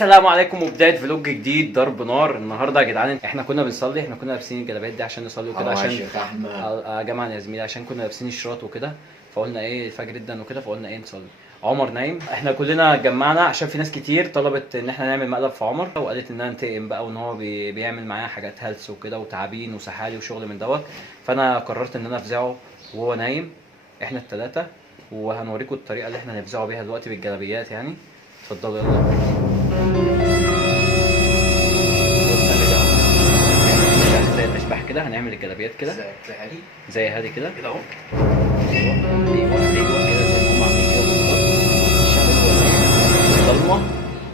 السلام عليكم وبدايه فلوج جديد ضرب نار. النهارده يا جدعان احنا كنا بنصلي، احنا كنا لابسين الجلابيات دي عشان نصلي وكده، عشان يا جماعه يا زميلي عشان كنا لابسين الشراط وكده، فقلنا ايه الفجر جدا وكده، فقلنا ايه نصلي. عمر نايم، احنا كلنا اتجمعنا عشان في ناس كتير طلبت ان احنا نعمل مقلب في عمر، وقالت ان انا انتقم بقى وان هو بيعمل معايا حاجات هلس وكده وتعابين وسحالي وشغل من دوت. فانا قررت ان انا افزعه وهو نايم، احنا الثلاثه، وهنوريكم الطريقه اللي احنا نفزعه بيها دلوقتي بالجلابيات يعني. اتفضلوا يلا. زي الاشباح كده هنعمل الجلابيات كده زي هادي كده اهو. ايوه كده زي ما هم عاملين كده بالظبط. الضلمه،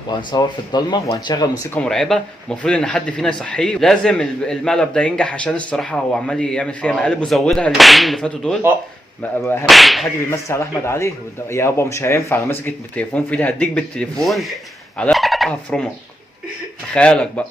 وهنصور في الضلمه وهنشغل موسيقى مرعبه. المفروض ان حد فينا يصحيه. لازم المقلب ده ينجح عشان الصراحه هو عمال يعمل فيها مقالب وزودها اليومين اللي فاتوا دول. هادي بيمثل على احمد علي يابا، مش هينفع، انا ماسك التليفون في ايدي، هديك بالتليفون على هفرمك. تخيلك بقى.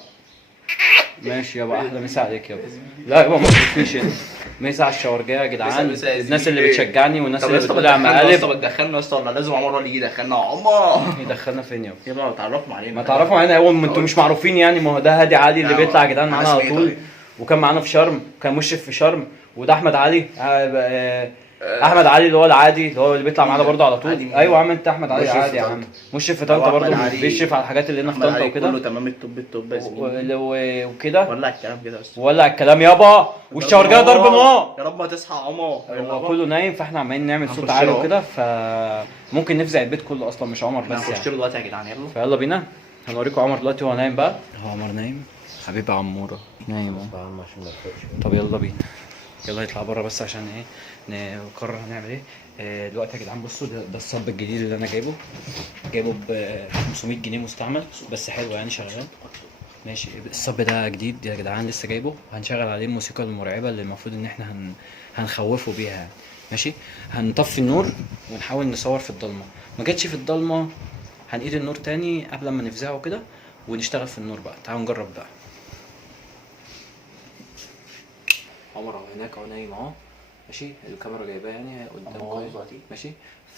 ماشي يابا، احلى مسا عليك يابا. لا يابا ما تشوفنيش انت. مسا على الشوارجيه يا جدعان، الناس اللي بتشجعني والناس اللي بتقول على مقالب. طب تدخلنا يا اسطى ولا لازم عمر اللي يجي يدخلنا؟ عمر يدخلنا فين يابا؟ يابا تعرفوا علينا. ما تعرفوا علينا اول ما انتوا مش معروفين يعني. ما هو ده هادي علي اللي بيطلع يا جدعان معانا على طول، وكان معانا في شرم، كان مشرف في شرم. وده احمد علي، احمد علي اللي هو العادي اللي هو اللي بيطلع معانا برضه على طول. ايوه يا عم انت احمد علي عادي يا عم، مشرف في طنطا برضه، بيشرف على الحاجات اللي هنا في طنطا وكده. كله تمام التوب يا زميلي وكده. ولع الكلام كده بس، ولع الكلام يابا، والشوارجيه ضرب نار. يا رب هتصحى يا عمر. هو كله نايم، فاحنا عمالين نعمل صوت عالي وكده، فممكن نفزع البيت كله اصلا مش عمر بس يعني. هنخش له دلوقتي يا جدعان، يلا فيلا بينا هنوريكم عمر دلوقتي وهو نايم بقى. هو عمر نايم حبيبي عموره نايم اهو. طب يلا بينا، يلا يطلع بره بس عشان ايه نقرر هنعمل ايه دلوقتي يا جدعان. بصوا ده الصب الجديد اللي انا جايبه ب 500 جنيه مستعمل بس حلو يعني شغال ماشي. الصب ده جديد يا جدعان لسه جايبه، هنشغل عليه الموسيقى المرعبه اللي المفروض ان احنا هنخوفه بيها يعني. ماشي، هنطفي النور ونحاول نصور في الضلمه. ما جاتش في الضلمه هنقيد النور تاني قبل ما نفزعه كده ونشتغل في النور بقى. تعالوا نجرب بقى. عمر اهو هناك اهو نايم اهو ماشي، الكاميرا جايباه يعني قدام كويس ماشي.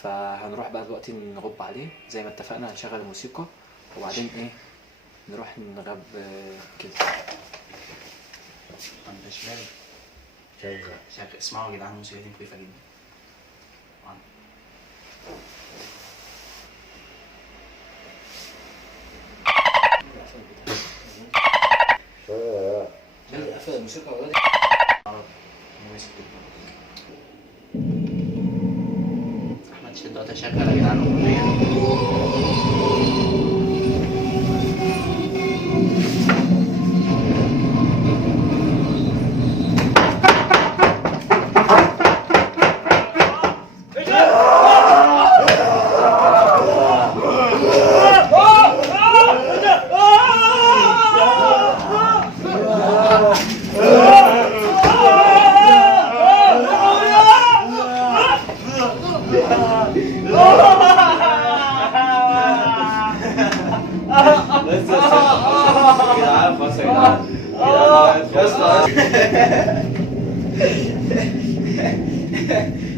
فهنروح بقى دلوقتي نغب عليه زي ما اتفقنا، هنشغل الموسيقى وبعدين ايه نروح نغب كده. انت شغال اسمعوا يا جدعان الموسيقى دي مخيفه جدا. لا قفل الموسيقى ولا احمد شد دلوقتي شغال يا جدعان اغنيه.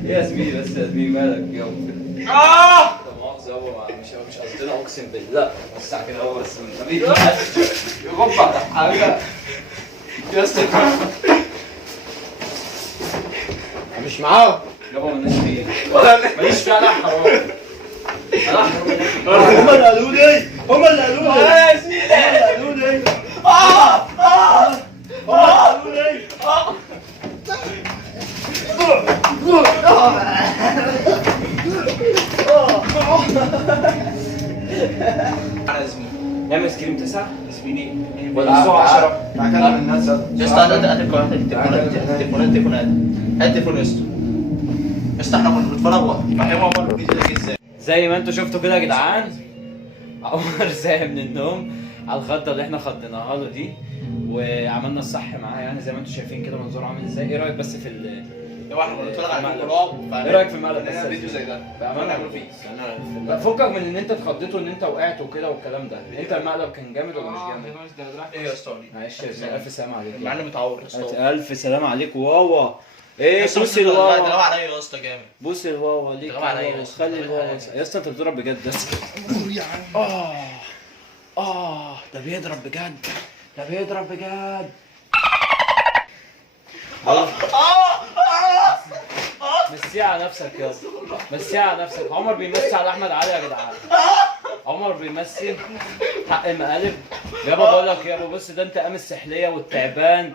يا زميلي بس يا زميلي مالك يابا كده؟ لا مؤاخذة يابا، مش قصدنا اقسم بالله بس كده هو بس من زمان يغب على حاجة يا اسطى. مش معاه يابا مالناش فيه، ماليش فيه. انا حرام هما اللي قالوا لي، هما اللي قالوا لي يا زميلي، هما اللي قالوا لي هما اللي قالوا لي نعمل سكريم 9 زميلي ولا 10. تعال الناس يا اسطى. هات التليفونات هات التليفون يا اسطى. يا اسطى احنا كنا بنتفرج فاهموا عمر الفيديو ده ازاي. زي ما انتوا شفتوا كده يا جدعان، عمر صاحي من النوم على الخطه اللي احنا خطيناها له دي، وعملنا الصح معاه يعني زي ما انتوا شايفين كده منظره عامل ازاي. ايه رايك بس في لو احنا بنتفرج على المقلب؟ ايه رايك في المقلب بس فيديو زي ده بامانه نعمله فيه؟ لا فكك من ان انت اتخضيته ان انت وقعت وكده والكلام ده. انت المقلب كان جامد ولا مش جامد؟ ايه يا اسطى؟ معلش يا زلمه، الف سلام عليك. المعلم متعور يا اسطى. الف سلام عليك. واوا ايه بوسي ده الواوا، غاب عليا يا اسطى جامد. بوسي الواوا ليك غاب عليا خلي الواوا يا اسطى. انت بتضرب بجد يا اسطى. ده بيضرب بجد، ده بيضرب بجد. مسي على نفسك يا مسي على نفسك. عمر بيمسي على احمد علي يا جدعان. عمر بيمسي حق المقالب. يابا بقول لك يابا بص، ده انت قام السحليه والتعبان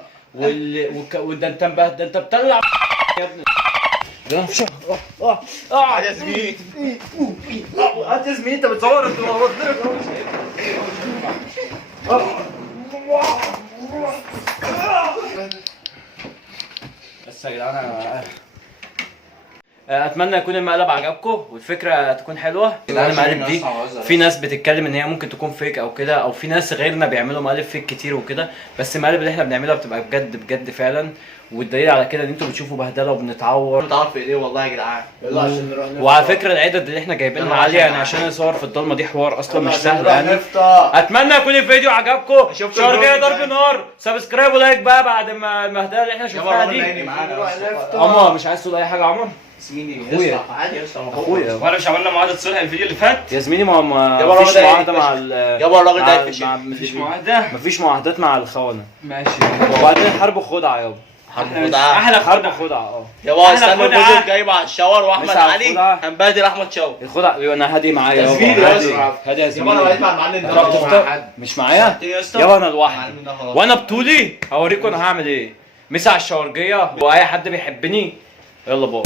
وده انت ده انت بتلعب يا ابني. ده هات يا زميلي. هات يا زميلي، انت بتصور انت بس يا جدعان اتمنى يكون المقلب عجبكم والفكره تكون حلوه. انا المقالب دي في ناس بتتكلم ان هي ممكن تكون فيك او كده، او في ناس غيرنا بيعملوا مقالب فيك كتير وكده، بس المقالب اللي احنا بنعملها بتبقى بجد بجد فعلا. والدليل على كده ان انتوا بتشوفوا بهدله وبنتعور. بنتعور في ايديه والله يا جدعان. يلا عشان نروح نفطر. وعلى فكره العدد اللي احنا جايبينها عاليه يعني، عشان نصور في الضلمه دي حوار اصلا مش سهل نروح يعني. نفطر. اتمنى يكون الفيديو عجبكم. شفت شرقية الفيديو ضرب نار، سبسكرايب ولايك بقى بعد ما المهدله اللي احنا شفناها دي. نروح نفطر. عمر مش عايز تقول اي حاجه يا عمر؟ زميلي أخويا. عادي يا اسطى، اخويا وانا مش عملنا معاهده صلح الفيديو اللي فات؟ يا زميلي يابا ما الراجل فيش ده معاهده هيتفشخ. مع ال يابا الراجل ده مع- هيتفشخ. مع- مفيش معاهده؟ مفيش معاهدات مع الخونه. ماشي. وبعدين حرب خدعه يابا. احلى حرب خدعه يابا أحلى استنى خدعة. الفيديو الجاي مع الشاور واحمد مسا على علي الخدعة. هنبهدل احمد شاور. الخدعه انا هادي معايا يا يابا. زميلي يا هادي اسطى. هادي يا يابا انا بقيت زميلي. مع المعلم تروح ده. تفطر مش معايا يا اسطى. يابا انا لوحدي المعلم ده خلاص. وانا بطولي هوريكم انا هعمل ايه. مسا على الشوارجيه واي حد بيحبني. يلا باي.